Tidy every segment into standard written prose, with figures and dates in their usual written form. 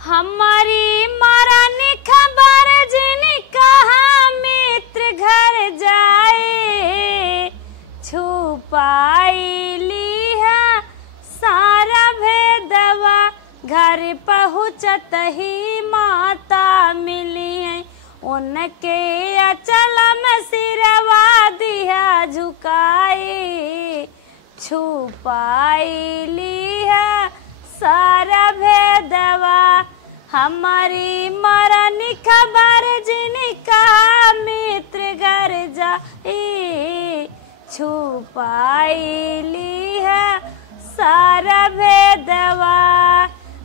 हमारी मरण खबर जिन कहा मित्र घर जाए, छुपाई ली है सारा भेदवा, घर पहुँचत ही माता मिली है, उनके अचल में सिरवा दिया झुकाई, छुपाई ली है सारा भेदवा, हमारी मरण खबर जिनका मित्र घर जाए, छुपाई ली है सारा भेदवा,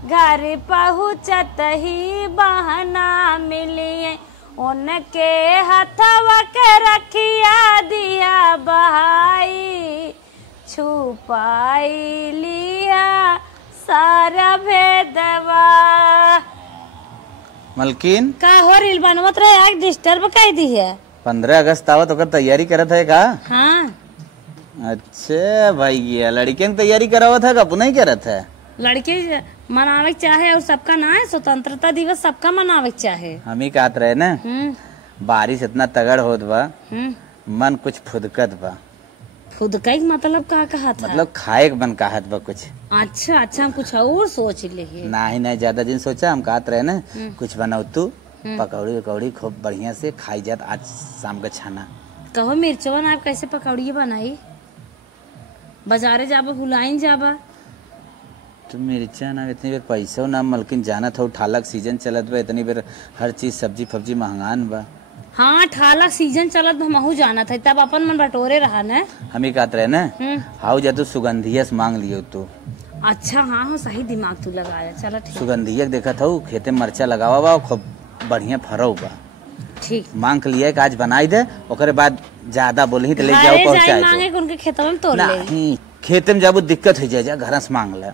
घर पहुँचत ही बहना मिली, उनके हथवा के रखिया दिया बहाई, छुपाई लिया सारा भेदवा। मलकिन का हो रील बनवत रहे आज डिस्टर्ब कह दी है। 15 अगस्त आवत ओकर तैयारी करत है का? हाँ अच्छा भाई ये लड़के की तैयारी करावत है का पुनः करत है? लड़के मनावे चाहे और सबका ना है, स्वतंत्रता दिवस सबका मनावे चाहे। हम ही कहत रहे ना बारिश इतना तगड़ होत बा, मन कुछ फुदकत बा। फुदकई मतलब का कहा था? मतलब खाए के मन कहत बा कुछ। अच्छा अच्छा हम कुछ और सोच ले। नहीं ज्यादा दिन सोचा, हम कहत रहे ना कुछ बनाऊ तू पकौड़ी वकौड़ी खूब बढ़िया से खाई जात आज शाम का छाना। कहो मिर्चवन आप कैसे पकौड़ी बनाई? बाजारे जाबा भुलाइन जाबा तो मिर्चा ना इतनी बेर पैसा ना मलकिन जाना था ठालक सीजन चलत बा, इतनी बेर हर चीज सब्जी फब्जी महंगान बा। हाँ ठालक सीजन चलत बा, महू जाना था तब अपन मन बटोरे रहा न। हम ही कहत रहे ना हाउ जा तू सुगंधियस मांग लियो तू। अच्छा हाँ सही दिमाग तू लगाया। चलो ठीक सुगंधियक देखा था खेते मरचा लगावा बा खूब बढ़िया फरो बा। ठीक मांग के लिए आज बनाई दे, ओकरे बाद ज्यादा बोलही तो ले जाओ पहुंचाए मांगे उनके खेतवा में तोड़ ले। नहीं खेते में जाबो दिक्कत हो जाए, घर से मांग ले।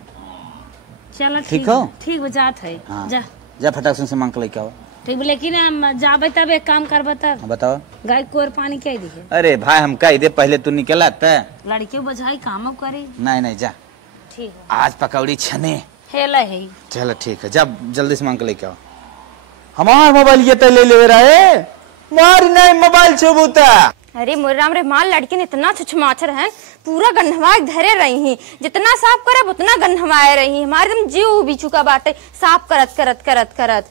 चलो ठीक हो? ठीक बजात है। हाँ। जा फटाक से मांग के लेके आओ। ठीक लेकिन जाबे तब एक काम कर बता। बताओ गाय को और पानी क्या दी है? अरे भाई हम कह दे पहले तू निकला था। लड़के बजाई काम करे। नहीं जा ठीक है आज पकौड़ी छने हेला है। चलो ठीक है जब जल्दी से मांग के लेके आओ। हमार मोबाइल ये तो ले ले रहा है, मार नहीं मोबाइल छुबूता। अरे मोराम रे माल लड़की ने इतना छुछमाचर है, पूरा गन्हवा धरे रही है, जितना साफ करे उतना गन्हवाए रही है। हमारे एकदम जीव भी चुका बाटे साफ करत करत करत करत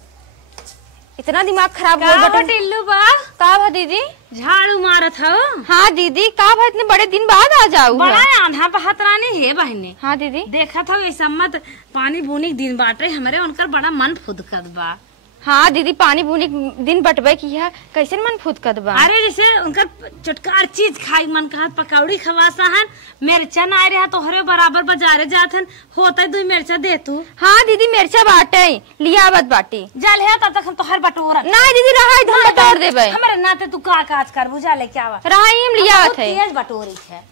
इतना दिमाग खराब हो बटे। टिल्लू बा का भा दीदी? झाड़ू मारत हो? हाँ दीदी का भा इतने बड़े दिन बाद आ जाऊ? बड़ा आधा बहतरानी है बहने। हाँ दीदी देखा था ऐसा मत पानी बूनी दिन बाटे हमारे उनकर बड़ा मन फुदकत बा। हाँ दीदी पानी बूनी दिन बटबे की है, कैसे मन फुदकत बा? अरे जैसे उनकर चुटकार चीज खाई मन कहा पकौड़ी खवासा हन, मिर्चा ना रहा तो हरे बराबर बाजारे जात हन, होता दो मिर्चा दे तू। हाँ दीदी मिर्चा बाटे लियावत बाटी। जल है तब तक हम तोहर बटोरा। नहीं दीदी रहा हम बटोर देबे। हमारे नाते तू का काज कर बुझा ले क्या बा? रहा हम लियावत है। तेज बटोरी है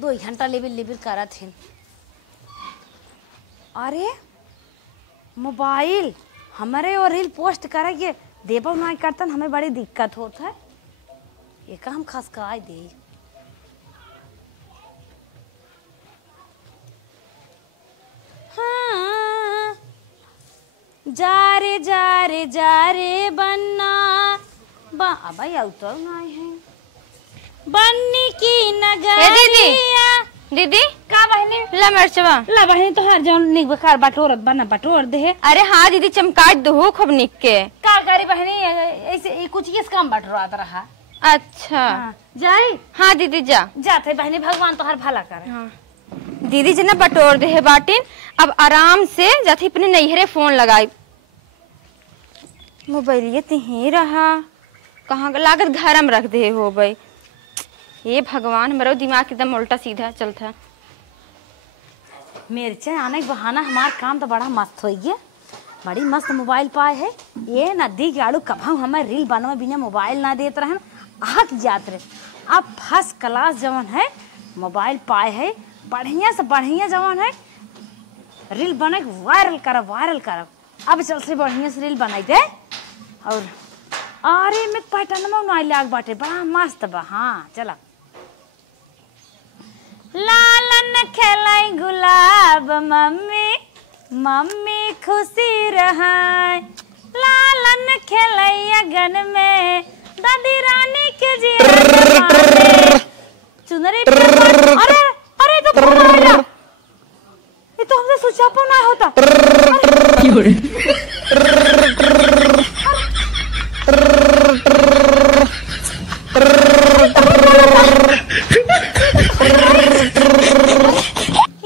2 घंटा लेबिल लेबिल करत हन। अरे मोबाइल हमारे और रील पोस्ट करेंगे देबो नहीं करतन, हमें बड़ी दिक्कत होता है। ये का हम खसकाई दे। हाँ जा रे बन्ना बा अब आउ तो नहीं है बन्नी की नगरिया। दीदी का बहनी ला मरचवा ला बहनी तो हर जौन निक बकार बटोरत बना बटोर दे। अरे हाँ दीदी चमकाट दो खूब निक के। का करी बहनी ऐसे कुछ ये काम बटोरत रहा। अच्छा जाई? हाँ दीदी जा जाते बहनी भगवान तो हर भला करे। हाँ। दीदी जना बटोर दे है बाटिन, अब आराम से जाती अपने नैहरे फोन लगाई। मोबाइल ये ही रहा कहाँ लागत घर में रख दे हो भाई। ये भगवान मेरा दिमाग एकदम उल्टा सीधा चलता। मिर्चा आने के बहाना हमार काम तो बड़ा मस्त हो गया। बड़ी मस्त मोबाइल पाए है। ये नदी के आड़ू कभाऊ हमारे रील बनवा बिना मोबाइल ना देते रहे आग जात रहे। अब फर्स्ट क्लास जवन है मोबाइल पाए है, बढ़िया से बढ़िया जवन है रील बने वायरल करब। अब चल से बढ़िया से रील बनाई दे। और अरे मैं पैटर्न में ना लाग बाटे बड़ा मस्त बा। हाँ चला लालन खेलाई गुलाब मम्मी मम्मी खुशी रहाय लालन खेलैया गन में दादी रानी के जिया चुनरी अरे अरे तो फोन आ गया। ये तो हमसे स्विच ऑफ ना होता।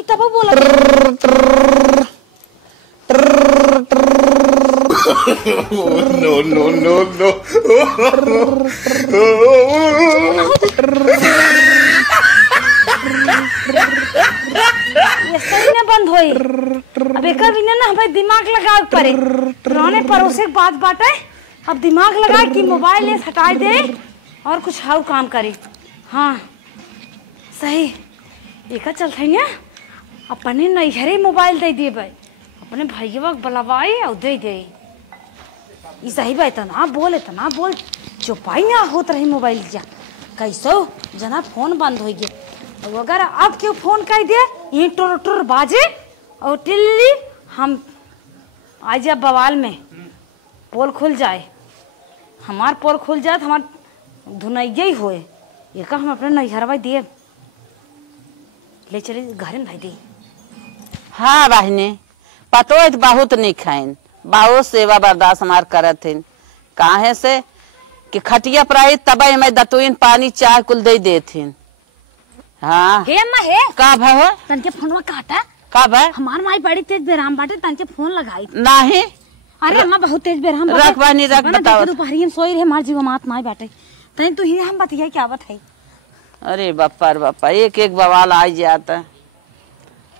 तब बोला no. ये सही ना बंद होई। अब एक बिना ना हमें दिमाग लगाए पड़े पुराने पड़ोसी की बात बाटे। अब दिमाग लगा कि मोबाइल ले हटा दे और कुछ हाउ काम करे। हाँ सही एक चलते है ना अपने नैहरे मोबाइल दे दिए भाई अपने भैया बलवाई और दे दे ये सही बात इतना बोल चुपाई ना होत रही मोबाइल जा कैसो जना फोन बंद हो गया। तो अगर अब क्यों फोन कर दिया ये टुर टुर बाजे और टिल्ली हम आ जाए बवाल में पोल खुल जाए हमार पोल खुल जाए तो हमार धुनैया ही होए ये का हम अपने नैहरवा दिए ले चले घर में भाई दी। हाँ बहने पतो बहुत नहीं खाइन बहुत सेवा बर्दाश्त हमार करत हैं काहे से कि खटिया पर आई तब मैं दतुइन पानी चाय कुल दे देथिन। हाँ हे अम्मा हे का भाई तनके फोनवा काटा का भाई हमार माई बड़ी तेज बेराम बाटे तनके फोन लगाई नहीं अरे अम्मा बहुत तेज बेराम रख बहनी रख बताओ दोपहरी में सोई रहे हमार जीव मात माई बाटे तनी तू ही हम बतिया क्या बात है। अरे बापा एक एक बवाल आ जाता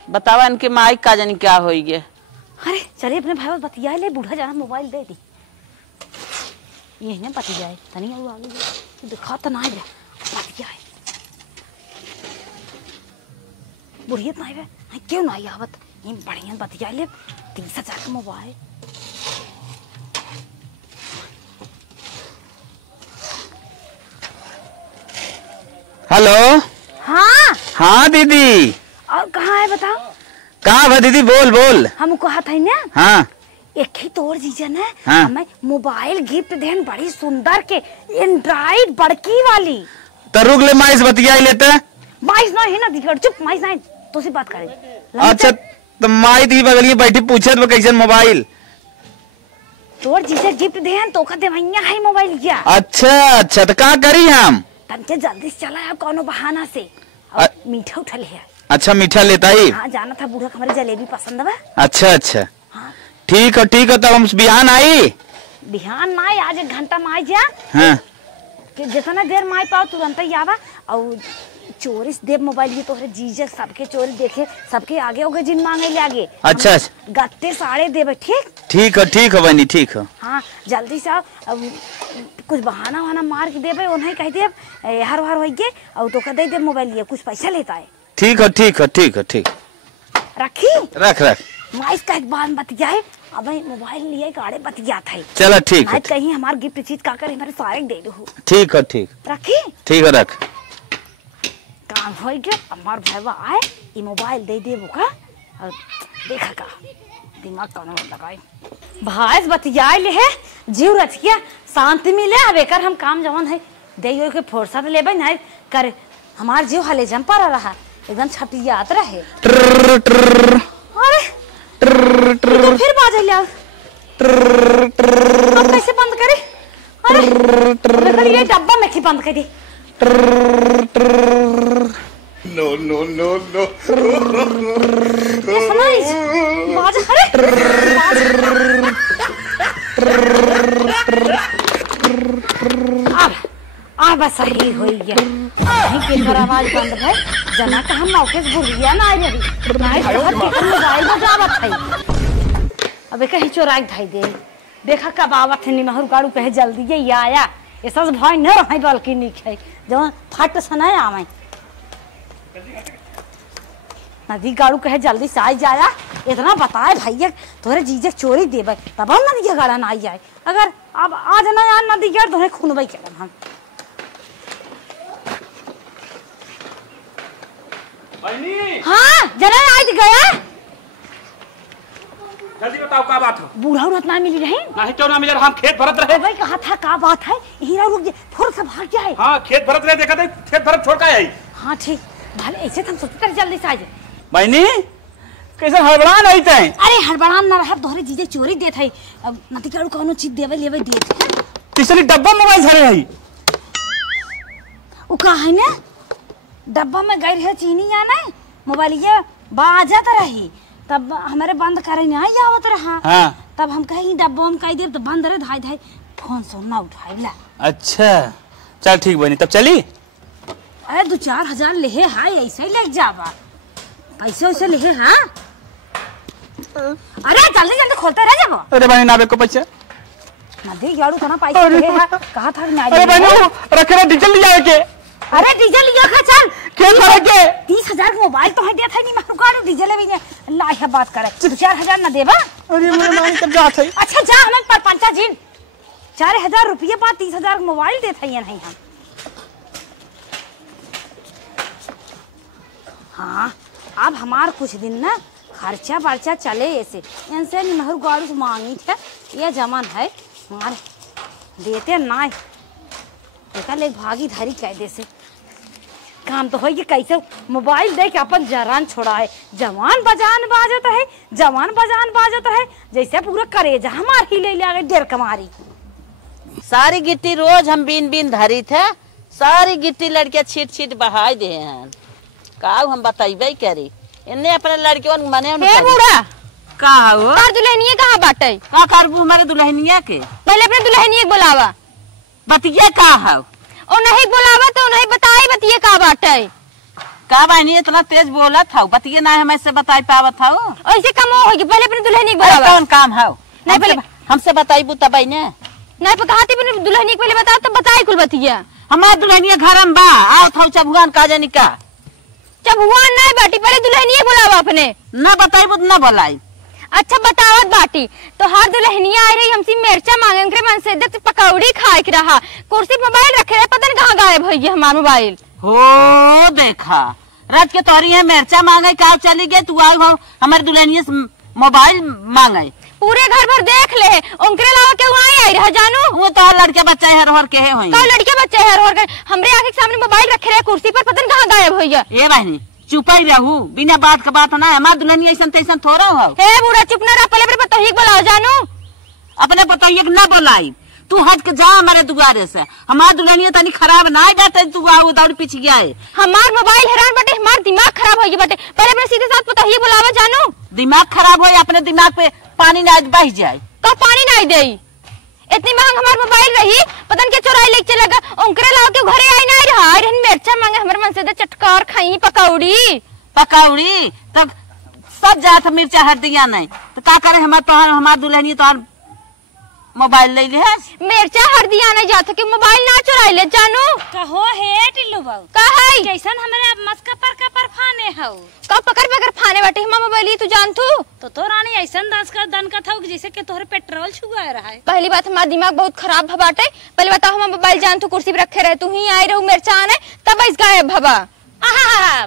बतावा इनके माइक का जानी क्या हो गया। अरे चलिए अपने भाई बतिया ले बूढ़ा जाना मोबाइल दे दी ये ना बती जाए तनी और आगे दिखा तो ना बतिया बुढ़ियत ना है क्यों ना आवत ये बढ़िया बतिया ले 30,000 का मोबाइल। हेलो हाँ दीदी और कहाँ है बताओ कहाँ है दीदी बोल हम कहा था ना हाँ एक ही तोर जीजन है हाँ? हमें मोबाइल गिफ्ट देन बड़ी सुंदर के एंड्रॉइड बड़की वाली तो रुक ले माइस बतिया लेते माइस ना है ना दिखड़ चुप माइस ना तो सी बात करे। अच्छा तो माई दी बगलिए बैठी पूछे तो कैसे मोबाइल तोर जीजा गिफ्ट देन तो का देवैया है मोबाइल क्या। अच्छा तो क्या करी हम तनके जल्दी से चला है कोनो बहाना से मीठा उठा ले। अच्छा मीठा लेता ही हाँ जाना था बूढ़ा हमारे जलेबी पसंद है। अच्छा हाँ ठीक है तब हम बिहान आई बिहान ना आज 1 घंटा में आई जा हाँ कि जितना देर माई पाओ तुरंत ही आवा और चोरी से देव मोबाइल ये तोहरे जीजा सबके चोरी देखे सबके आगे होगे जिन मांगे ले आगे। अच्छा गत्ते साड़े देवे ठीक है बनी ठीक है। हाँ जल्दी से अब कुछ बहाना वहाना मार के देवे उन्हें कह दे हर होइए और तो कह दे मोबाइल लिए कुछ पैसा लेता है। ठीक है रखी रख माइस का एक बार बतियाए अब मोबाइल लिए गाड़े बतिया था चलो ठीक है कहीं हमारे गिफ्ट चीज का कर हमारे सारे दे दो। ठीक है रखी ठीक है रख काम हो गया हमार भाईवा आए ये मोबाइल दे दे का और देखा का दिमाग कौन लगाए भाई बतिया ले है जीव रच गया शांति मिले अब एक हम काम जवन है दे के फुर्सत लेबे नहीं कर हमार जीव हले जम पर रहा एकदम छपियात रहे। अरे तो फिर बाजे ले अब कैसे बंद करे। अरे ये डब्बा में की बंद कर दी No. अब बस सही हो गया नहीं के आवाज बंद भाई जना का हम मौके से भूलिया ना रही नहीं बहुत के मोबाइल बजावत है अब कहीं चोराई धाई दे देखा कब आवत है निमहर गाड़ू कहे जल्दी ये आया ये सब भाई न रही बल्कि नहीं खाई जब फट सनाए आवे नदी गाड़ू कहे जल्दी से आई जाया इतना बताए भैया तोरे जीजे चोरी देवे तब हम नदी गाड़ा ना आई जाए अगर अब आज ना यार नदी यार तोरे खूनबई करन हम हाँ जना आज गया जल्दी बताओ का बात हो। बूढ़ा उड़त ना मिली रहे नहीं क्यों ना मिले, हम खेत भरत रहे। भाई कहा था का बात है, हीरा रुक जाए फुर से भाग जाए। हाँ खेत भरत रहे, देखा थे खेत भरत छोड़ का आई। हाँ ठीक भले ऐसे हम सोचते थे जल्दी से आ जाए। बहनी कैसे हड़बड़ा नहीं थे? अरे हड़बड़ाम ना रहा, तोहरे जीजे चोरी देत है, अब नती काड़ू कोनो चीज देवे लेवे देत। तीसरी डब्बा मोबाइल झरे है। उ का है ना डब्बा में गई रहे चीनी या नहीं मोबाइल ये बाजत रही, तब हमारे बंद करे नहीं आवत रहा। हाँ। तब हम कहीं डब्बा में कई देर तो बंद रहे, धाई धाई फोन सोन ना उठाइला। अच्छा चल ठीक बहनी, तब चली। अरे 2-4 हजार लेहे हाय, ऐसे ही ले जावा पैसे वैसे लेहे। हाँ अरे जल्दी जल्दी खोलते रह जाबो। अरे बहनी ना को पैसा नदी गाड़ू तो ना पैसे लेहे है, कहा था ना। अरे बहनी रखे ना डीजल ले जाए के। अरे डीजल लिया खा चल खेत भरे के 30,000 का मोबाइल तो है देता नहीं, मैं गाड़ू डीजल ले भी ला है बात करे 4,000 ना देबा। अरे मेरे मां कब जात है। अच्छा जा हमें पर पंचा जी 4,000 रुपये बाद 30,000 का मोबाइल देता है नहीं हम। हाँ अब हमार कुछ दिन ना खर्चा बर्चा चले ऐसे इनसे नहीं गाड़ू से मांगी थे, ये जमान है मार देते ना देखा ले भागी धारी कायदे से काम तो है कि कैसे मोबाइल दे के अपन जरान छोड़ा है। जवान बजान बाजत है, जवान बजान बाजत है जैसे पूरा करेजा हमार ही ले गए डेर कमारी। सारी गिट्टी रोज हम बीन बीन धरी थे, सारी गिट्टी लड़कियां छीट छीट बहाई दे हैं। का हम बताइबे करी इन्ने अपने लड़कियों मने बूढ़ा का हो तार दुल्हनिया कहाँ बाटे? का करबू हमारे दुल्हनिया के? पहले अपने दुल्हनिया बुलावा। बतिया का हो और नहीं बुलावा तो नहीं बताई बतिया का बाटे। का बहनी इतना तेज बोला था, बतिया ना हमें से बताई पावत था। ऐसे कम होगी, पहले अपने दुल्हनिया बुलावा। कौन काम है नहीं पहले हमसे बताइबू तब ने नहीं कहाती अपने दुल्हनिया पहले बताओ तब बताई कुल बतिया। हमार दुल्हनिया घर में बा आओ था चबुआन का जानी का। चबुआन नहीं बाटी, पहले दुल्हनिया बुलावा अपने। ना बताइबू ना बोलाई। अच्छा बतावत बाटी तो हर दुल्हनिया आ रही हमसे मिर्चा मांगे के मन से देख पकौड़ी खाए के रहा, कुर्सी मोबाइल रखे रहे, पता नहीं कहाँ गायब हो गया हमारा मोबाइल। हो देखा रात के तोरी है मिर्चा मांगे का चली गई, तू आई हो हमारे दुल्हनिया मोबाइल मांगे। पूरे घर भर देख ले उनके अलावा क्यों आई रहा जानू। वो तो लड़के बच्चे हर के है तो लड़के बच्चे हर हमरे आंख के सामने मोबाइल रखे रहे कुर्सी पर, पता नहीं कहाँ गायब हो गया। ये बहनी चुप ही रहू, बिना बात का बात ना है। हमार दुल्हनिया ऐसा तैसा थोड़ा हो। हे बूढ़ा चुप ना रहा, पहले अपने पतोही बुलाओ जानू। अपने पतोही ना बोलाई, तू हट के जा हमारे दुआरे से। हमार दुल्हनिया तनी खराब ना बैठे, तू आओ दौड़ पीछे गया है। हमार मोबाइल हैरान बटे, हमार दिमाग खराब हो गया बटे, पहले अपने सीधे साथ पतोही बुलावा जानू। दिमाग खराब हो अपने दिमाग पे पानी ना बह जाए तो पानी नहीं दे। इतनी महंग हमार मोबाइल रही, पता नहीं चुराई लेके चलेगा। उनके अलावा क्यों घरे आई नहीं रहा, मिर्चा मांगे हमारे मन से चटकार खाई पकौड़ी पकौड़ी तब सब जात मिर्चा हट दिया नहीं तो का करे। हमार दुल्हनी तो मोबाइल ले ले मिर्चा हर दिया नहीं जाता कि मोबाइल ना चुराई ले जानू। कहो हे टिल्लू बाबू का है कैसन हमरे मस्त कपर फाने हो का पकड़ फाने बाटे हमार मोबाइल तू जान तो रानी ऐसन दन का था जैसे कि तोहरे पेट्रोल छुआ रहा है। पहली बात हमारा दिमाग बहुत खराब बाटे, पहले बताओ हमारा मोबाइल जान तू कुर्सी पे रखे रहे, तू ही आई रहू मिर्चा आने तब इस गायब भबा।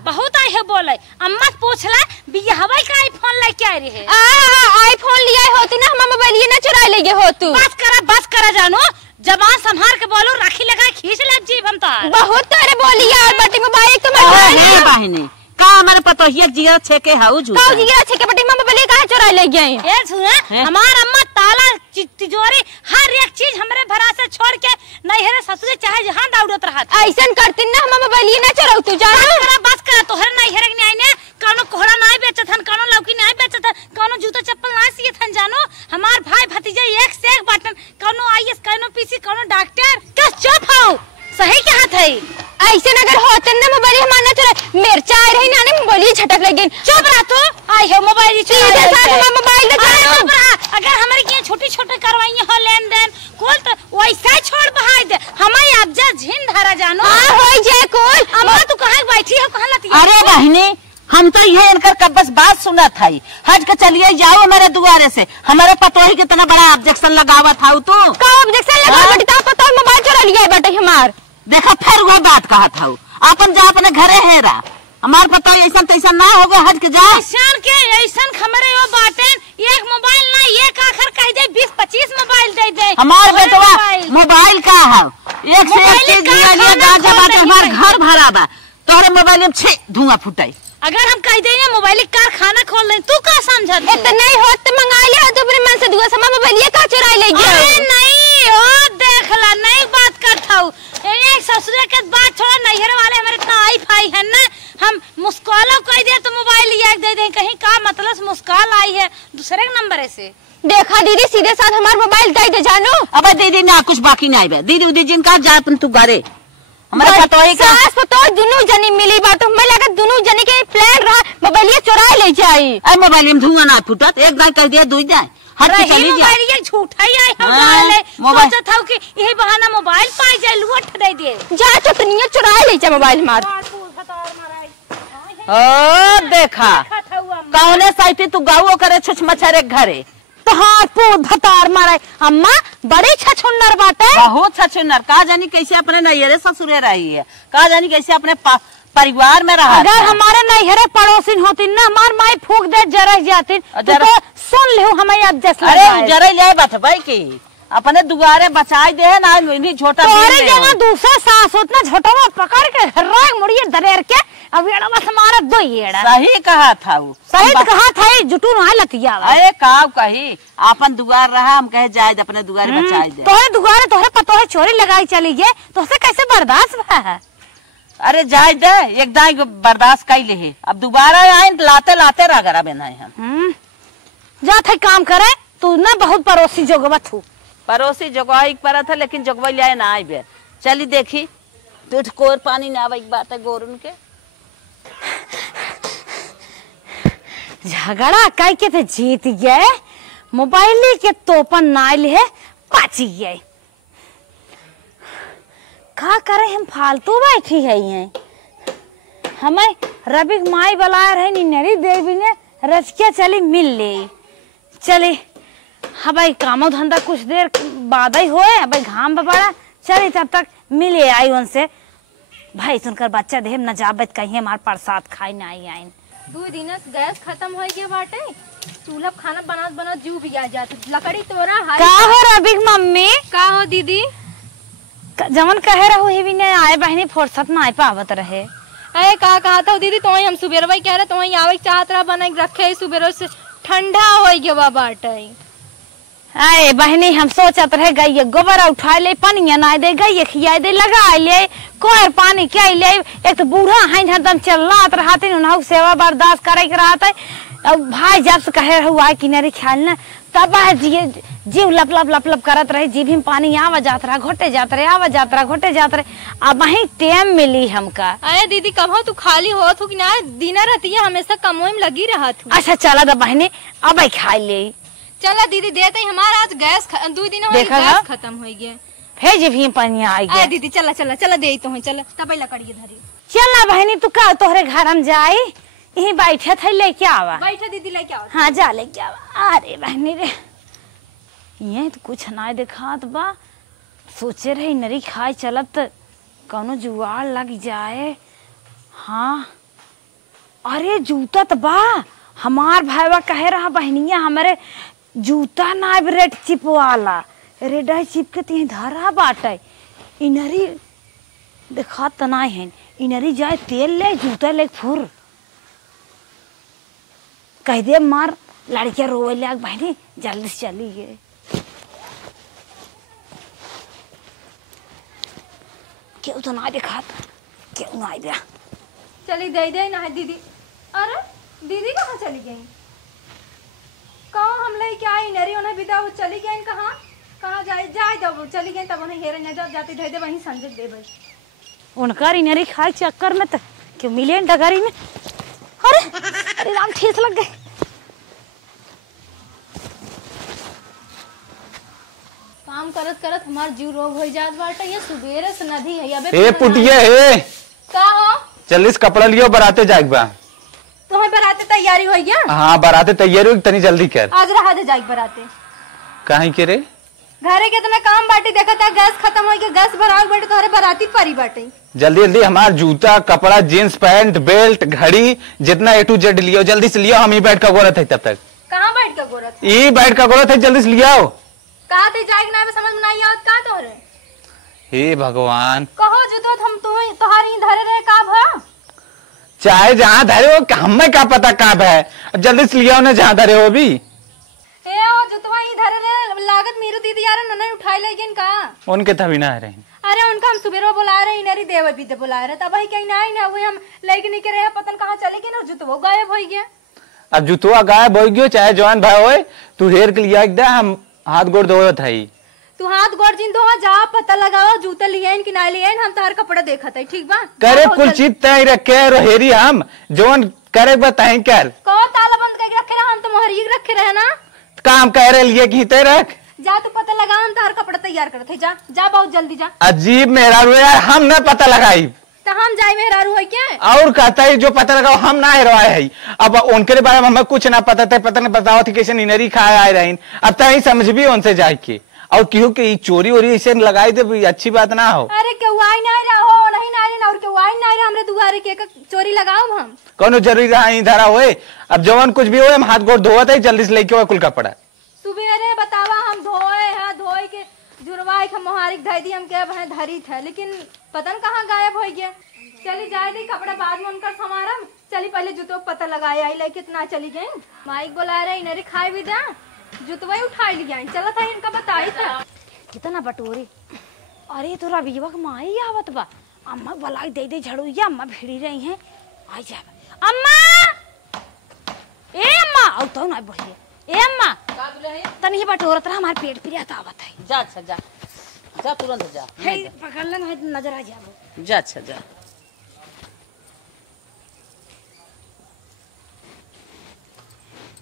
बहुत आई है बोले अम्मा पूछला बियाहवा का आईफोन लेके आई रहे। आईफोन लिया हो तू ना, हमारा मोबाइल ये ना चुरा ले हो तू। बस करा जानो, जबान संभाल के बोलो, राखी लगा खींच ले जीव हम तो बहुत तारे बोली यार बटी मोबाइल तो मैं बहनी का हमारे पतोहिया जिया छेके हाउ झूठ का जिया छेके बटी मम्मा बोले कहां चुरा ले गई। ए सुना हमार अम्मा ताला तिजोरी हर एक चीज हमरे भरा से छोड़ के नैहरे ससुरे चाहे जहां दौड़त रहा। ऐसन करती ना हम मोबाइल ये ना चुराऊ तू जानो। बस कर तोहर नैहरे के नहीं ने कोनो कोहड़ा नहीं बेचत हन, कोनो लौकी नहीं बेचत हन, कोनो जूता चप्पल नहीं सियत हन जानो। हमार भाई भतीजा एक से एक बाटन, कोनो आईएएस कोनो पीसी कोनो डॉक्टर। क्या चुप हो सही कहत है। ऐसे अगर होते ना मोबाइल हमारा चुरा मिर्चा आ रही ना ने मोबाइल झटक लगे। चुप रह तू, आई है मोबाइल सीधे साथ हम मोबाइल ले जाओ। चुप रह, अगर हमारे के छोटी छोटे करवाई हो लेन देन कुल तो वैसा छोड़ बहाई दे। हमारी अब्जा झिन धरा जानो। हां होई जे कुल अम्मा तू कहां बैठी हो कहां लती। अरे बहनी हम तो ये इनकर कब बस बात सुना था, हट के चलिए जाओ हमारे दुआरे से। हमारे पतोही कितना बड़ा ऑब्जेक्शन लगावा था तू का ऑब्जेक्शन लगा बेटी ता पता मोबाइल चुरा लिया बेटे हमार। देखा फिर वो बात कहा था अपन जा अपने घरे हेरा, हमार पता ऐसा तैसा ना होगा, हट के जा। ऐसा के ऐसा खमरे वो बाटे एक मोबाइल हमार बेटवा मोबाइल का है एक से एक चीज दिया लिया गाजा बाटे हमार घर भरा बा तोहरे मोबाइल में छे धुआं फुटाई। अगर हम कह दें मोबाइल कारखाना खोल दें तू का समझत इतना नहीं होत तो मंगा ले तो अपने मन से दुआ समा मोबाइल ये का चुरा ले गया। अरे नहीं ओ देखला नहीं बात करता हूँ एक ससुर के बात छोड़ा नैहर वाले हमारे इतना आई फाई है ना हम मुस्कालो कह दे तो मोबाइल लिया दे दे कहीं का मतलब मुस्काल आई है दूसरे नंबर से। देखा दीदी सीधे साथ हमारा मोबाइल दे दे जानो। अब दीदी ना कुछ बाकी नहीं बे दीदी उदी जिनका जा अपन तू घरे हमारे पतोही का सास पतोह दोनों जनी मिली बात मैं लगा दोनों जनी के प्लान रहा मोबाइल ये चुरा ले जाई। अरे मोबाइल में धुआं ना फुटत एक दाई कह दिया दुई दाई हट के चली जा मोबाइल ये झूठा ही आई हम डाले सोचत हूं कि यही बहाना मोबाइल पाई जाए लूट दे दे जा चटनिया चुरा ले जा मोबाइल मार। ओ देखा कौने साइटी तू गावो करे छुछ मछरे घरे तो हाथ पूत भतार मारे अम्मा बड़ी छछुन्नर बाटे बहुत छछुन्नर का जानी कैसे अपने नैहरे ससुरे रही है का जानी कैसे अपने परिवार में रहा। अगर हमारे नैहरे पड़ोसिन होती ना हमार माई फूक दे जरा जाती तो सुन ले हमें अब जैसे अरे जरा जाए बात भाई की अपने दुआरे बचाई दे ना छोटा जगह दूसरा सास उतना छोटा पकड़ के राग मुड़िए दरेर के अब येड़ा बस हमारा दो येड़ा सही कहा था वो सही कहा था जुटू ना लतिया अरे काव कही अपन दुआर रहा हम कहे जाए अपने दुआरे बचाई दे तोहरे दुआरे तोहरे पतोहे चोरी लगाई चली गए तो कैसे बर्दाश्त है। अरे जाए दे एक दाई बर्दाश्त कर ले अब दोबारा आए लाते लाते रगड़ा बेना हम जा थे काम करे तू ना बहुत पड़ोसी जोगवत हूँ पड़ोसी जोगवाई पर था लेकिन जोगवाई लिया ना आई बे चली देखी तो कोर पानी ना आवे बात है गोर उनके झगड़ा कह के थे जीत गए मोबाइल के तोपन नाइल है पाची गए का करे हम फालतू बैठी है ये हमें रबी माई बुला रहे नरी देवी ने रचकिया चली मिल ले चले हाँ भाई कामो धंधा कुछ देर बाद ही होए भाई घाम बड़ा चले तब तक मिले आई उनसे भाई सुनकर बच्चा देह न जाबत कहीं हमार प्रसाद खाई ना आई आइन 2 दिन गैस खत्म हो गया बाटे चूल्हा खाना बना जू भी आ जाते लकड़ी तोरा का हो रबी मम्मी का हो दीदी जमन कहे रहो ही भी नहीं आए बहनी फुर्सत में आए पावत रहे। अरे का कहा था दीदी तो हम सुबेर भाई कह रहे तो आवे चाहत रहा बना रखे सुबेर से ठंडा हो गया बाटे। अरे बहनी हम सोचत रहे गई गोबर उठा ले पानी ना दे गई खिया दे लगा ले कोर पानी क्या ले एक तो बूढ़ा है हरदम चलत रहते उन्हें सेवा बर्दाश्त करे के रहते अब भाई जब से कहे हुआ किनारे ख्याल ना तब जीव लप लप लप लप करत रहे जीभ में पानी आवा जात रहा घोटे जात रहे आवा जात रहा घोटे जात रहे अब वही टाइम मिली हमका। अरे दीदी कहो तू खाली हो तू कि ना दिन रहती है हमेशा कमोई में लगी रहा तू। अच्छा चला दा बहनी अब खा ले चला दीदी देते हमारा आज गैस 2 दिन गैस खत्म हो गया फिर जीभ में पानी आई गया। दीदी चला चला चला दे तो चला तब लकड़ी धरी चला बहनी तू का तोहरे घर हम जाई यही बैठे थे लेके आवा बैठे दीदी लेके आओ। हाँ जा लेके आवा। अरे बहनी रे ये तो कुछ ना दिखात बा सोचे रही नरी खाए चलत कौनो जुआर लग जाए। हाँ अरे जूता तो बा हमार भाईवा कहे रहा बहनिया हमारे जूता ना रेड चिप वाला रेड चिप के तीन धरा बाटे इनरी देखा तो ना है इनरी जाए तेल ले जूता ले फुर कह दे मार लड़कियां रोवे ले बहनी जल्दी से चली गए। क्यों तो ना दिखा क्यों ना दिया चली दे ना है दीदी। अरे दीदी कहाँ चली गई कहाँ हम लेके आई नरी उन्हें विदा वो चली गई कहाँ कहाँ जाए जब चली गई तब उन्हें हेरे न जब जाती दे दे वहीं संजय दे भाई उनका इनरी खाए चक्कर में तो क्यों मिले डगरी में। अरे अरे राम ठेस लग गए। काम करत करत हमार जीव रोग हो जात बाटे ये सुबेरे से नदी है अबे ए पुटिया हे का हो चलिस कपड़ा लियो बराते जाएक बा तो हम बराते तैयारी हो गया। हाँ बराते तैयारी हो तनी जल्दी कर आज रहा दे जाएक बराते काहे के रे घरे कितना काम बाटे देखा था गैस खत्म हो गया गैस भराव बाटे तोहरे बराती परी बाटे जल्दी जल्दी हमार जूता कपड़ा जींस पैंट बेल्ट घड़ी जितना A to Z लियो जल्दी से लियो हम ही बैठ का गोरत है तब तक कहाँ बैठ का गोरत ई बैठ का गोरत है जल्दी से लियो कहा थे जाएगी ना समझ में नहीं आवत का तोरे। हे भगवान, कहो जुतो हम तुम्हारी धरे रहे का भा चाहे जहाँ धरे हो हमें क्या पता कब है, जल्दी से लिया उन्हें जहाँ धरे हो भी। ए ओ जुतवा ही धरे रहे लागत मीरू दीदी यार नहीं उठाई लेकिन का उनके तभी ना रहे। अरे उनका हम सुबह बुला रहे इनरी देव भी तो बुला रहे तब ही कहीं ना आई ना वो हम लेके नहीं करे पतन कहाँ चले गए ना जुतवा गायब हो गया। अब जुतवा गायब हो गयो चाहे जवान भाई होए तू हेर के लिया एकदम हम हाथ गोड़ धोए था ही। तू हाथ गोड़ जिन धोआ जा पता लगाओ जूते लिए कि ना लिए हम तार कपड़ा देखा था ठीक बा करे कुल चीज तय रखे रोहेरी हम जवान करे बताए कर कौन ताला बंद करके रखे रहा हम तो मोहरी रखे रहे ना काम कह रहे लिए कि तय रख जा तू पता लगा हम तार कपड़ा तैयार करते जा जा बहुत जल्दी जा। अजीब मेरा यार हम न पता लगाई तो हम जाए मेहरा रू है क्या और कहता है जो पता लगाओ हम ना हेरवाए है। अब उनके बारे में हमें कुछ ना पता था पता नहीं बताओ थी कैसे निनरी खाए आए रही अब तय समझ भी उनसे जाए के और क्यों कि चोरी वोरी इसे लगाई दे अच्छी बात ना हो। अरे क्यों आई ना रहो नहीं ना रहे और क्यों आई ना रहे हमरे दुआरे के चोरी लगाओ हम कौन जरूरी रहा धरा होए अब जवान कुछ भी हो हम हाथ गोड़ धोआ था जल्दी से लेके कुल कपड़ा सुबेरे बतावा हम धोए है धोए के जुड़वाई के मोहारिक धई दी हम के धरी थे लेकिन पतन कहाँ गायब हो गया। चली जाए दी कपड़ा बाद में उनका समारम चली पहले जूतों पता लगाए आई ले कितना चली गई माइक बुला रहे इनरी खाए भी जा जुतवा उठा लिया चला था इनका बताई था कितना बटोरी। अरे तोरा बीवा के माँ ही आवत बा अम्मा बलाई दे दे झड़ुया अम्मा भिड़ी रही हैं आई जा अम्मा ए अम्मा औ तो ना बढ़िए ए अम्मा तनी ये बटोरत रहा हमारे पेट पिरिया आवत है जा अच्छा जा जा तुरंत जा हे पकड़ ले नहीं नजर आ जाबो जा अच्छा जा।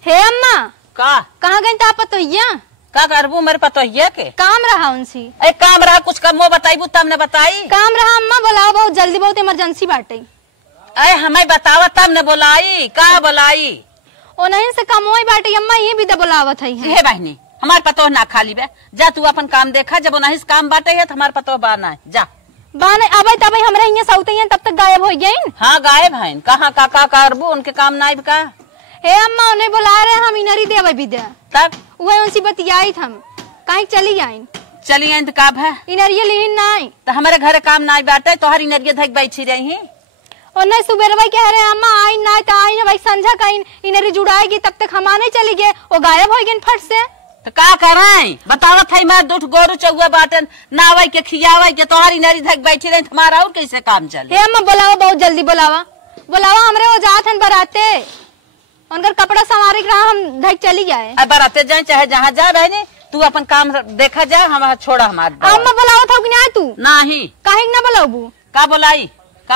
हे अम्मा का कहाँ गई था पतो का करबू मेरे पतो है के काम रहा उनसी एक काम रहा कुछ कमो बताईबू तब ने बताई काम रहा अम्मा बुलाओ बहुत जल्दी बहुत इमरजेंसी बाटे अरे हमें बतावा तब ने बोलाई का बोलाई ओ नहीं से कम होई बाटे अम्मा ये भी तो बुलावत है हे बहनी हमार पतो ना खाली बे जा तू अपन काम देखा जब नहीं काम बाटे है तो हमार पतो बाना है जा बाने अबे तब हमरा यहाँ सौते हैं तब तक गायब हो गई। हाँ गायब है कहाँ का करबू उनके काम नाइब का हे अम्मा उन्हें बुला रहे हम इनरी देवे भी दे तब वह उनसी बतियाई हम कहीं चली आई चली आई तो काब है इनरिया लिहिन नहीं तो हमारे घर काम नाई बाटे तो हर इनरिया धक बैठी रही है और नहीं सुबह भाई कह रहे अम्मा आई ना तो आई ना भाई संझा कहीं इनरी जुड़ाएगी तब तक हम आने चली गए वो गायब हो गए फट से तो का करें बतावत है मैं दूठ गोरू चौआ बाटन नावे के खियावे के तोहरी नरी धक बैठी रही तुम्हारा और कैसे काम चले। हे अम्मा बुलावा बहुत जल्दी बुलावा बुलावा हमरे वो जात हन बराते उनका कपड़ा संवारे रहा हम धक चली जाए अब बराते जाए चाहे जहाँ जा बहनी तू अपन काम देखा जा हम छोड़ा हमारा अम्मा बुलावा था कि ना तू नहीं कहीं ना बुलाबू का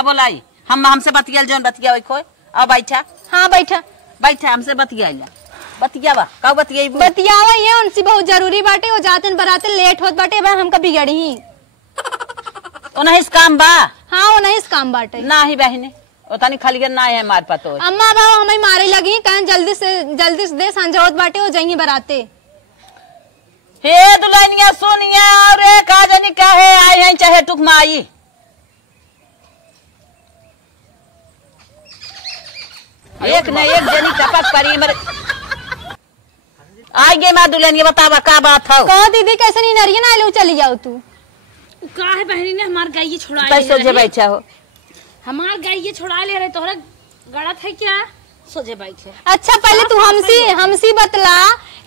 बोलाई हम हमसे बतियाल जौन बतिया खोए अब बैठा हाँ बैठा हमसे बतियावा का बतियावा ये उनसी बहुत जरूरी बाटे वो जातन बराते लेट होत बाटे भाई हमका बिगड़ी ही नहीं काम बा हाँ वो नहीं काम बाटे ना ही बहने तनी खाली ना है मार पतो अम्मा बाबा हमें मारे लगी कहीं जल्दी से दे संजोत बाटे वो जाइए बराते। हे दुल्हनिया सोनिया और का जानी क्या है आई है चाहे टुक में आई एक न एक जनी टपक पड़ी मेरे आई गे मैं दुल्हनिया बतावा का बात हो कहो दीदी कैसे नहीं नरिया ना ले चली जाओ तू का है बहनी ने हमार गाय छुड़ा ले सोचे बैठा हो हमार गाय छुड़ा ले रहे तोहरा गलत है क्या सोचे बैठे। अच्छा पहले तू हमसी बतला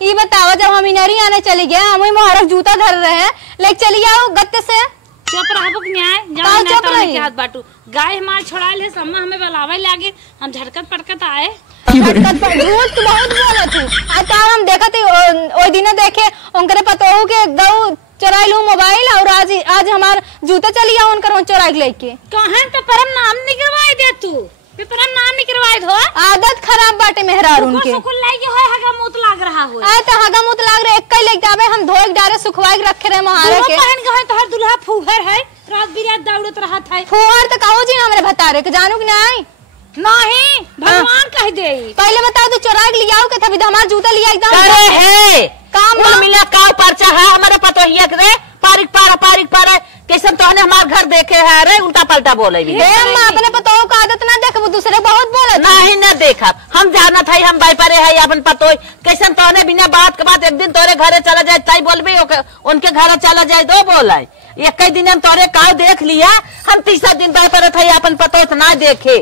ये बताओ जब हम इनरी आने चले गए हमें मुहरक जूता धर रहे लेके चली जाओ गत्ते से चुप रहो न्याय जाओ चुप रही हाथ बाटू गाय हमार छोड़ा ले सम्मा हमें बलावे लागे हम झटकत पटकत आए झूठ तू बहुत बोला तू आज हम देखा थे ओ दिन देखे उनके पतोहू के गऊ चुराई लू मोबाइल और आज हमार जूता चली गया उनका चुराई लेके कहां पे परम नाम निकलवाई दे तू पेपर नाम निकलवाई दो आदत खराब बाटे मेहरार उनके सुकुल लागे होय हगा मुत लाग रहा हो आ त हगा मुत लाग रे एक लेके जावे हम धोए डारे सुखवाई के रखे रे मोहारे के पहन के है तोहर दुल्हा फुहर है रात बिरात दौड़त रहत है फुहर त कहू जी हमरे भतारे के जानू कि नहीं नहीं भगवान कह दे पहले बताओ तू चुरा के लियाओ के तभी हमार जूता लिया एकदम अरे है काम मिला का पर्चा है हमारे पतोहिया के रे पारिक पारा कैसे तोहने हमार घर देखे है? अरे उल्टा पलटा बोले भी अम्मा अपने पतोह का आदत ना देखबू, दूसरे बहुत बोलत नहीं न देखा। हम जाना था हम बाई परे है अपन पतो कैसे तोहने बिना बात के बाद एक दिन तोरे घरे चला जाए तई बोलबी उनके घर चला जाए दो बोला एक कई दिन हम तोरे का देख लिया। हम तीसरा दिन बाई परे थे अपन पतो ना देखे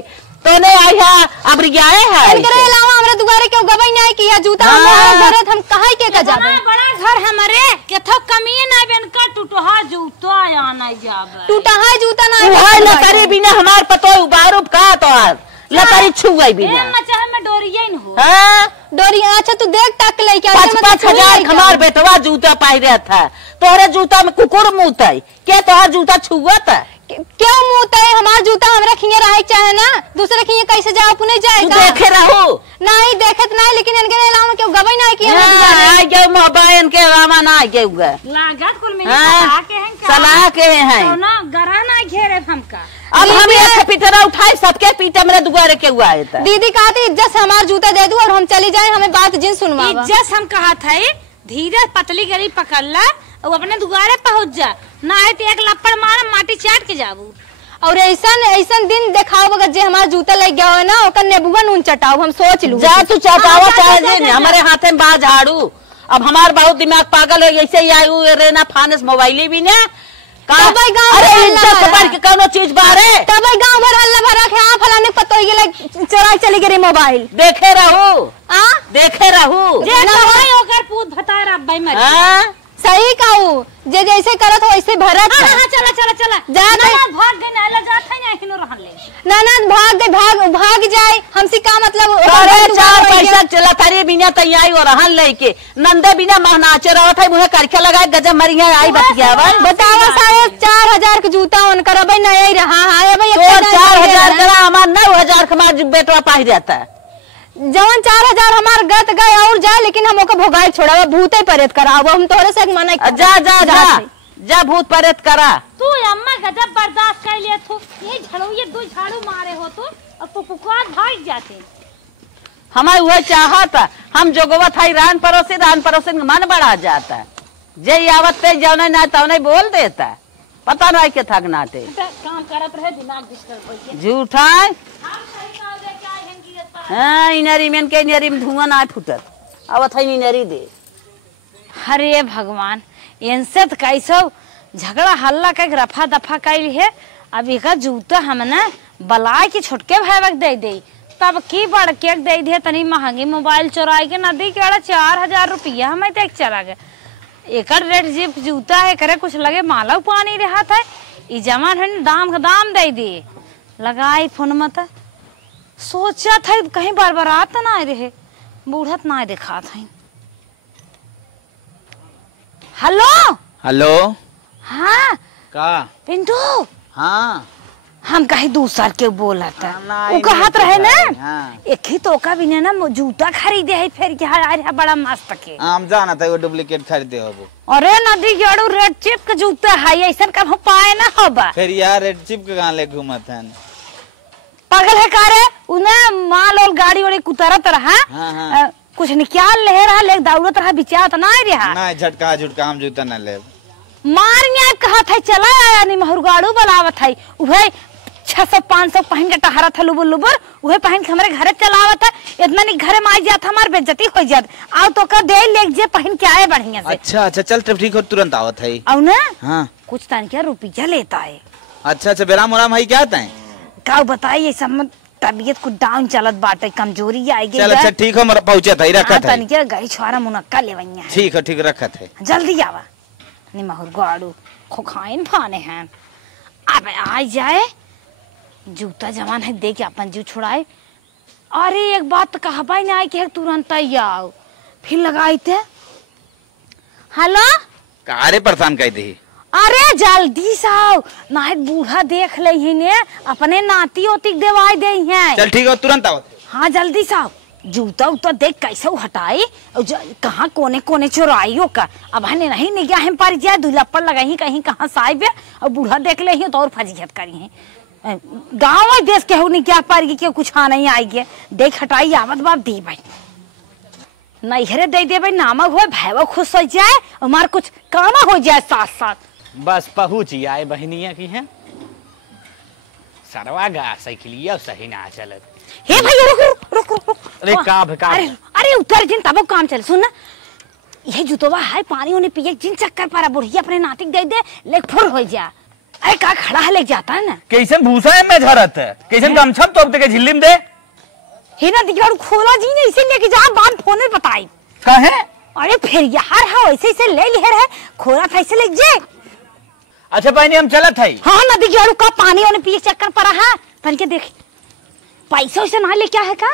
तो नहीं आई है अब रियाए है। इनके अलावा हमरा दुआरे क्यों गबई नहीं किया जूता हमारा घर हम कहां के का जाबे? बड़ा घर हमारे केथो कमी ना बेनका टूटहा जूता या नहीं जाबे। टूटा है जूता नहीं वहां लतारी बिना हमार पतो उबारूप का तोर लतारी छुई बिना मचा में डोरिये न हो। हां डोरी अच्छा तू देख तक ले क्या 5,000 हमार बेटवा जूता पहिरे था। तोहरे जूता में कुकुर मुतई के तोहर जूता छुअत क्यों मुंहता है? हमारा जूता हमरा खिंगे रहे चाहे ना, दूसरे खिंगे कैसे जाओ पुने जाए तू देखे रहो नहीं देखत नहीं, लेकिन इनके अलावा क्यों गबई नहीं किया? आ गए मोबाइल के रामा ना गए हुए लागत कुल में सलाह के हैं तो ना गरा ना घेरे हमका। अब हम एक पीटरा उठाए सबके पीटे मेरे दुआरे के हुआ है। दीदी कहा थी इज्जत से हमारा जूता दे दू और हम चली जाए, हमें बात जिन सुनवा। इज्जत हम कहा था धीरे पतली गली पकड़ ला और अपने दुआरे पहुंच जा, ना है तो एक लपड़ मार माटी चाट के जाबू। और ऐसा दिन दिखाओ अगर जे हमारा जूता लग गया हो ना ओकर नेबुआ नून चटाओ, हम सोच लू जा तू चटावा चाहे हमारे हाथे में बा झाड़ू। अब हमार बहुत दिमाग पागल है ऐसे ही आयु रेना फानस मोबाइल भी ना अरे इज्जत बढ़ के कोनो चीज बारे तब गांव भर हल्ला भरा के हां फलाने पतो गेले चोरा चली गई मोबाइल। देखे रहू देखे रहू जे होय ओकर पूत भतार अब्बाई मर हां सही कहू जे जैसे करत हो वैसे भरत। हां चला चला चला जा भाग गए ना ला जात है ना हिनो रहन ले ना भाग गए भाग जाए हमसे का मतलब? अरे 4 पैसा चला तारी बिना तैयारी और रहन लेके नंदे बिना महनाचे रहत है मुहे करके लगाए गजब मरिया आई बतियावा बतावा सारे 4,000 के जूता ऑन करबे नहीं रहा है भाई। तो 4,000 करा हमार 9,000 हमार बेटवा पाही जाता है। जवन 4,000 हमार गत गए और जाए, लेकिन हम ओके भोगाई छोड़ावा भूते परेत कराव हम तोरे से मना जा जा जा जा भूत परेत करा। तू अम्मा गजब बर्दाश्त कर लिया तू ये झाड़ू ये दो झाड़ू मारे हो तो अब तो पुकार भाग जाते। हमारे वह चाहता हम जोगवा था रान पड़ोसी मन बढ़ा जाता जे आवत ते जौने ना तौने बोल देता पता नहीं के थक नाते काम करत रहे दिमाग डिस्टर्ब हो गया झूठा। हाँ इनरी में के इनरी में धुआं ना फूटत आवत है इनरी दे। अरे भगवान इनसे तो कैसो झगड़ा हल्ला का रफा दफा कैल है। अब एक जूता हम ना बला के छोटके भाई दे दे तब की बड़ के दे दे तनी महंगी मोबाइल चोराई के नदी के 4,000 रुपया हमें तो एक चला गया। एक रेट जीप जूता है करे कुछ लगे माला पानी रहा था ई जमा दाम का दाम दे दिए लगाई फोन मत सोचा था कहीं बार बार आता ना रहे बूढ़त ना देखा था। हेलो हेलो हाँ का पिंटू हाँ हम कहीं दूसर के बोला था हाँ, वो कहत रहे ना हाँ। एक ही तो का भी ना जूता खरीदे है फिर क्या यार बड़ा मस्त के हम जाना था वो डुप्लीकेट खरीदे हो वो। अरे नदी के अड़ू रेड चिप के जूता है ऐसा कब पाए ना होबा फिर यार रेड चिप के कहाँ ले घूमत है पागल है कारे उन्हें माल और गाड़ी वाड़ी कुतरत रहा हाँ, हाँ। कुछ निकाल ले रहा ले दौड़त रहा बिचात ना रहा ना झटका झुटका हम जूता न ले मार न्याय कहा था चला आया नहीं महरुगाड़ू बलावत है वह 600-500 पहन के टहरा था लुबुर लुबुर वह पहन के हमारे घरे चलावत है इतना नहीं घरे में आ जाता हमारे बेइज्जती हो जात आओ तो का दे ले जे पहन के आए बढ़िया से। अच्छा अच्छा चल तब ठीक हो तुरंत आवत है औ ना हाँ कुछ तन क्या रुपया लेता है। अच्छा अच्छा बेराम उराम है क्या है का बताइए सब में तबीयत कुछ डाउन चलत बाटे कमजोरी आएगी। चल अच्छा ठीक हो मरा पहुंचा था रखत है तन क्या गई छोरा मुनक्का लेवैया है ठीक है ठीक रखत है जल्दी आवा नि महरुगाड़ू खोखाइन फाने हैं अब आ जाए जूता जमान है दे के अपन जीव छुड़ाए। अरे एक बात तो कहा भाई नहीं आई कि तुरंत ही आओ फिर लगाई थे। हेलो कारे परेशान कर दी अरे जल्दी से आओ ना बूढ़ा देख ले ही ने अपने नाती ओती देवाई दे हैं। चल ठीक है तुरंत आवत हाँ जल्दी से आओ जूता उता देख कैसे हटाई कहाँ कोने कोने चोराई हो का अब हने नहीं निगया हम पर जाए दुलप्पड़ लगाई कहीं कहाँ साहिब और बूढ़ा देख ले ही तो और फजीहत करी है गाँव देश के हो नहीं क्या पारी के कुछ आ नहीं आएगी देख हटाई आवत बाप दी भाई नैहरे दे दे भाई नामक हो भैया खुश हो जाए हमार कुछ काम हो जाए साथ साथ बस पहुंच ही आए बहनिया की है सरवा गा साइकिलिया सही ना चलत। हे भाई रुक रुक रुक रुक, रुक। अरे का भका अरे अरे उतर जिन तब काम चल सुन ना ये जुतोवा है पानी उन्हें पिए जिन चक्कर पर बुढ़िया अपने नातिक दे दे लेक फुर हो जा। अरे का खड़ा है ले जाता है ना कैसे भूसा है मैं झरत है कैसे गमछा तोप के झिल्लिम दे हे ना दिखाड़ू खोला जी ने इसे लेके जा बात फोन में बताई का है। अरे फिर यार हाँ ऐसे ले लिहर है खोला था इसे ले जे। अच्छा बहनी हम चलत है। हाँ नदी गेड़ू का पानी उन्हें पिए चक्कर पड़ा है तन के देख पैसा उसे ना ले क्या है का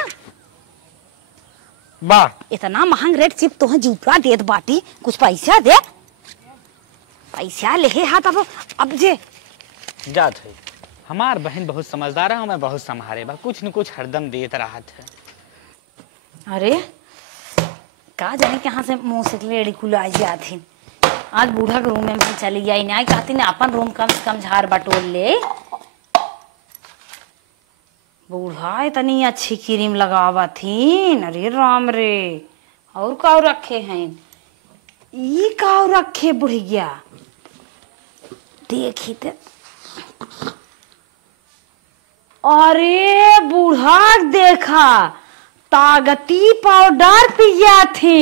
वाह इतना महंग रेट सिर्फ तो जूता देत बाटी कुछ पैसा दे पैसा ले हाथ अब जे जात है। हमार बहन बहुत समझदार है हमें बहुत संभारे बा कुछ न कुछ हरदम देत रहा है। अरे का जाने कहाँ से मुंह से लेडी कुल आ जाती आज बूढ़ा के रूम में हम चली आई नहीं कहती ने अपन रूम कम से कम झाड़ बटोर ले बूढ़ा इतनी अच्छी क्रीम लगावा थी। अरे राम रे और का रखे हैं ये का रखे बुढ़िया देखी ते अरे बूढ़ा देखा तागती पाउडर पिया थी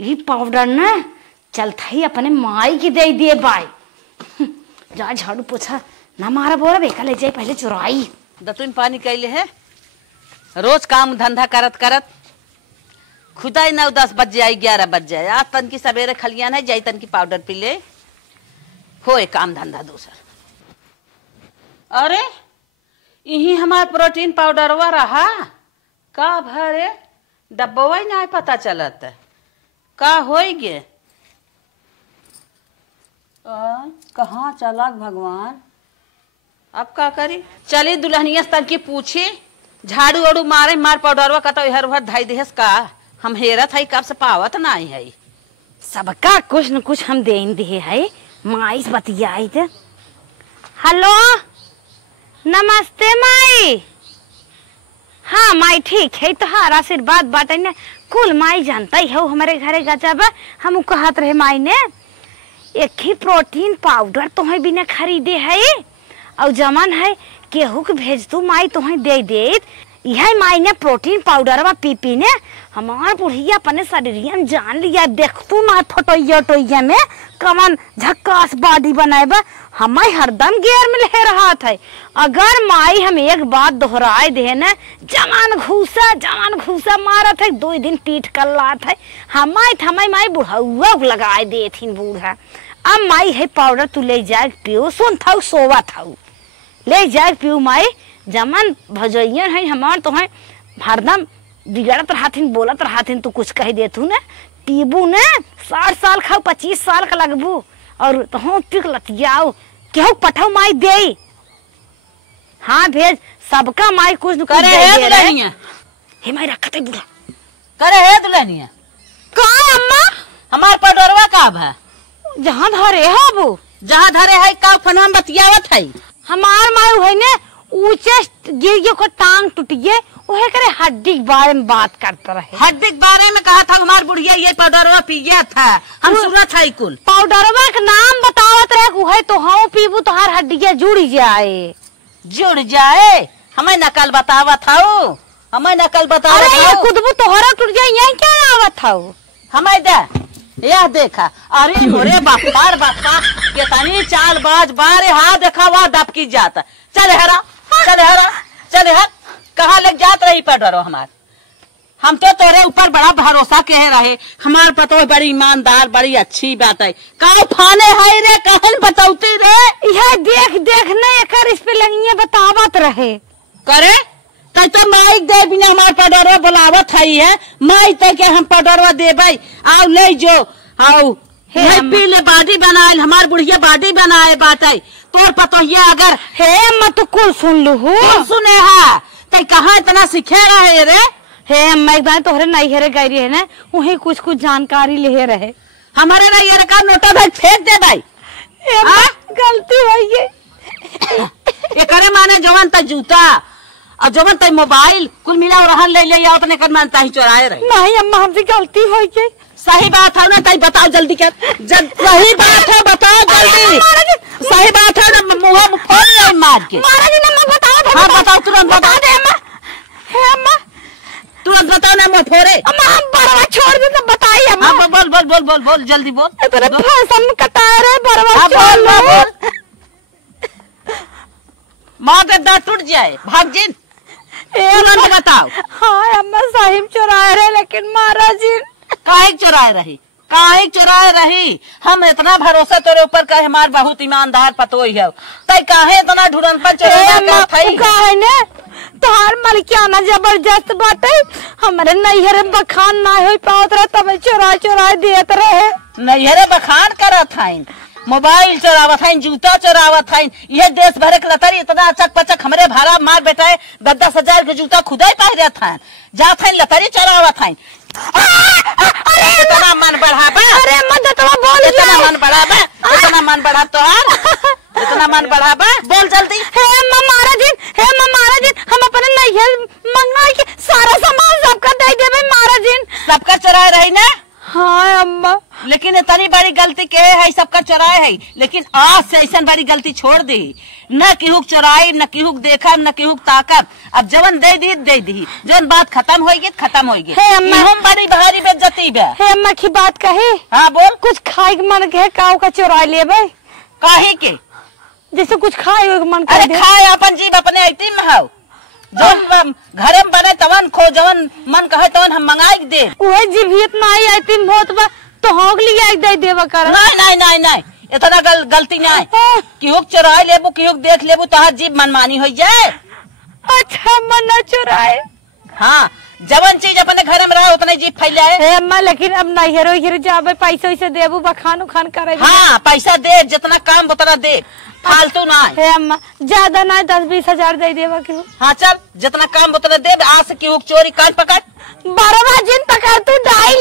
ये पाउडर ना चलता ही अपने माई की दे दिए बाई जा झाड़ू पोछा ना मारा बोरा बेका ले जाए पहले चुराई दतुन पानी कैले है रोज काम धंधा करत करत खुदाई 9-10 बज जाए 11 बज जाए आज तन की सवेरे खलियान है जाई तन की पाउडर पी ले होए काम धंधा दूसर। अरे यही हमार प्रोटीन पाउडरवा रहा का भरे डब्बवा ही नहीं पता चलत का होई गे कहाँ चला भगवान अब का करी चली दुल्हनिया तन की पूछी झाड़ू वाड़ू मारे मार पाउडरवा कतो इहर उहर धाई देहस का हम हेरत है कब से पावत नहीं है सबका कुछ न कुछ हम दे दिए है माई से बतियाई थे। हेलो नमस्ते माई। हाँ माई ठीक है तो हार आशीर्वाद बाटे ने कुल माई जानता ही है हमारे घरे गजब हम कहत रहे माई ने एक ही प्रोटीन पाउडर तुम्हें बिना खरीदे है और जमन है केहू के भेज तू माई तुम्हें दे दे यह माई ने प्रोटीन पाउडर वा पी ने हमार बुढ़िया अपने शरीर में जान लिया देख तू ना फोटोया में कमन झक्कास बॉडी बनाए हमारे हरदम गेयर में ले रहा था। अगर माई हम एक बात दोहराए दे न जमान घूसा मारा था 2 दिन पीठ कर ला था हमारे माई बुढ़ाउआ लगाए दे थी बूढ़ा। अब माई है पाउडर तू ले जाए पियो सुन था सोवा था ले जाए पियो माई जमन भजैया है हमार तो है हरदम बिगड़त रहथिन बोलत रहथिन तू कुछ कह देतू न पीबू न 60 साल खाओ 25 साल का लगबू और तो पिक लतियाओ केहू पठाओ माई दे। हाँ भेज सबका माई कुछ न करे है दुल्हनिया हे माई रखत है बुढ़ा करे है दुल्हनिया का अम्मा हमार पाउडरवा का है जहाँ धरे है वो जहाँ धरे है का फनवा बतियावत है हमार माई है ने ऊंचे गिर गयो को टांग टूटिए ओहे करे हड्डी के बारे में बात करता रहे हड्डी के बारे में कहा था हमार बुढ़िया ये पाउडरवा पिया था हम सूरत है कुल पाउडरवा का नाम बतावत रहे उहे तो हाँ पीबू तो हर हड्डिया जुड़ जाए हमें नकल बतावा था हमें नकल बतावा था कुदबू तोहरा टूट जाए यही क्या आवत था हमें दे यह देखा अरे मोरे बापा कितनी चाल बाज बारे हाँ देखा वह दबकी जाता चल हरा कहा लग जात रही पाउडर हमार हम तो तेरे ऊपर बड़ा भरोसा कह रहे हमार पतो बड़ी ईमानदार बड़ी अच्छी बात है का फाने है रे कहन बताउती रे यह देख न एकर इस पे लगिए बतावत रहे करे तो माइक दे बिना हमार पाउडरवा बुलावत है माई तक के हम पाउडरवा देबै आओ ले जो आओ पी ले बाडी बनाए हमार बुढ़िया बाडी बनाए बाटे तोर पतो ये अगर हे अम्मा तो कुल सुन लू सुने है ते कहाँ इतना सीखे रहे रे हे अम्मा एक बार तोहरे नहीं हेरे गई है ना वही कुछ जानकारी ले रहे हमारे नहीं का नोटा भाई फेंक दे भाई गलती हुई ये करे माने जवान तक जूता और जवन तक मोबाइल कुल मिला रहन ले अपने कर मानता ही चोराए रहे नहीं अम्मा हमसे गलती हो गई सही बात है ना? तई बताओ जल्दी क्या सही बात है, बताओ जल्दी। सही बात है ना? मुँह में फोन नहीं मार के बताओ। हाँ बताओ, तुरंत बताओ। तुरंत बताओ ना, मैं फोड़े छोड़ दे तो बताइए अम्मा। हाँ बोल बोल बोल बोल बोल जल्दी बोल। तेरे फैशन में कटा रहे बरवा हाँ छोड़ बोल लो। बोल। माँ का दांत टूट जाए, भाग जिन। तुरंत बताओ। हाँ अम्मा सही में चुराए रहे, लेकिन महाराज जी काहे चुराए रही? काहे चुराए रही? हम इतना भरोसा तेरे ऊपर कहे हमार बहुत ईमानदार पतोई है, तय काहे इतना ढूंढन पर काहे ने तोहार मलकियाना जबरदस्त बाटे। हमारे नैहरे बखान ना हो पावत रहे, तब चुरा चुरा देत रहे। नैहरे बखान करत हईन, मोबाइल चोरावत हईन, जूता चोरावत हईन। ये देश भर के लतारी इतना अचक पचक हमरे भाड़ा मार बेटाए 10-10 हजार के जूता खुदा पहिरत हईन, जात हईन लतारी चोरावत हईन। इतना मन बढ़ाबा? अरे मदद बोल। इतना मन बढ़ाबा? इतना मन बढ़ा तोहार? इतना मन बढ़ाबा? बोल जल्दी। हे अम्मा महाराज, हे अम्मा महाराज, हम अपने नैहर मंगा के सारा सामान सबका दे देबे महाराज। सबका चुराए रही ना? हाँ अम्मा। लेकिन इतनी बड़ी गलती के है, सबका चुराए है, लेकिन आज से ऐसा बड़ी गलती छोड़ दी। न केहू चुराई, न केहू देखा, न केहू ताकब। अब जवन दे दी, जवन बात खत्म होगी खत्म होगी। हम बड़ी भारी बेइज्जती बे। हे अम्मा की बात कही। हाँ बोल। कुछ खाए के मन के काऊ का चुरा लेबे। काहे के? जैसे कुछ खाए के मन अरे करे। खाए अपन जीव अपने ऐती में हो, जवन घरे में बने तवन खो, जवन मन कहे तवन हम मंगाई दे। वही जीवियत ना आई आती होत बा तो होग लिया दे देवा कर। नहीं नहीं नहीं नहीं, इतना गलती नहीं। केहू चुराए लेबू, केहू देख लेबू, तोहार जीव मनमानी हो जाए। अच्छा मन न चुराए। हाँ, जवन चीज अपने घर में रहा उतने जीप फैलाए। हे अम्मा लेकिन अब नैहरो हीरो जाबे पैसा वैसे देबू बखान उखान करे। हाँ पैसा दे, जितना काम उतना दे, फालतू ना। हे अम्मा ज्यादा ना 10-20 हजार दे देवा क्यों? हाँ चल, जितना काम उतना दे। आज से केहू चोरी काट पकड़ 12 दिन तक तू डाई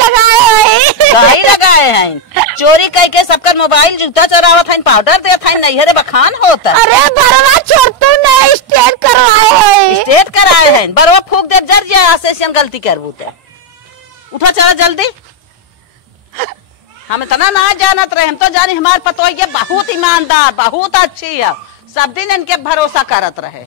लगाए हैं चोरी करके सबका मोबाइल जूता चोरावत है, पाउडर देत है, नैहरे बखान होता। अरे बरवा छोड़ तू नहीं स्टेट करवाए है। स्टेट कराए हैं, बरवा फूक दे जर जाए। आसेशन गलती करबू तो उठो, चला जल्दी। हम इतना ना जानत रहे, हम तो जानी हमारे पतोई बहुत ईमानदार, बहुत अच्छी है, सब दिन इनके भरोसा करत रहे।